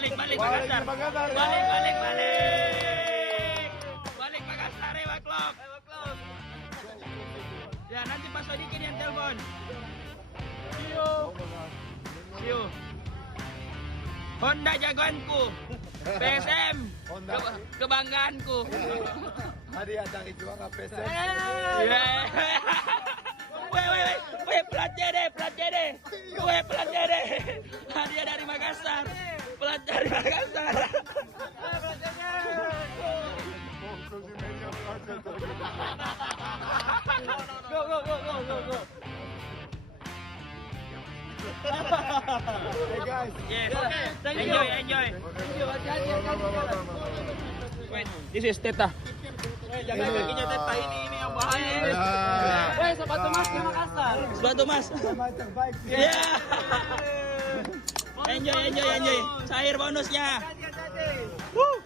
balik Makassar. Balik. Balik Makassar, Waklok. Ya, nanti Pak Sodikin yang telepon. See you. Honda jagoanku. PSM kebanggaanku. Hadiah dari juara PSM. Weh, plat JD. Weh, plat JD. Hadiah dari Makassar. Plat dari Makassar. Go. Hey guys. Yes. Enjoy. Wait, this is Teta. Jaga kakinya Teta, ini yang bahaya. Weh, sepatu mas di Makassar. Sepatu mas. Pemain terbaik. Ya. Enjoy. Cair bonusnya. Jadi. Woo.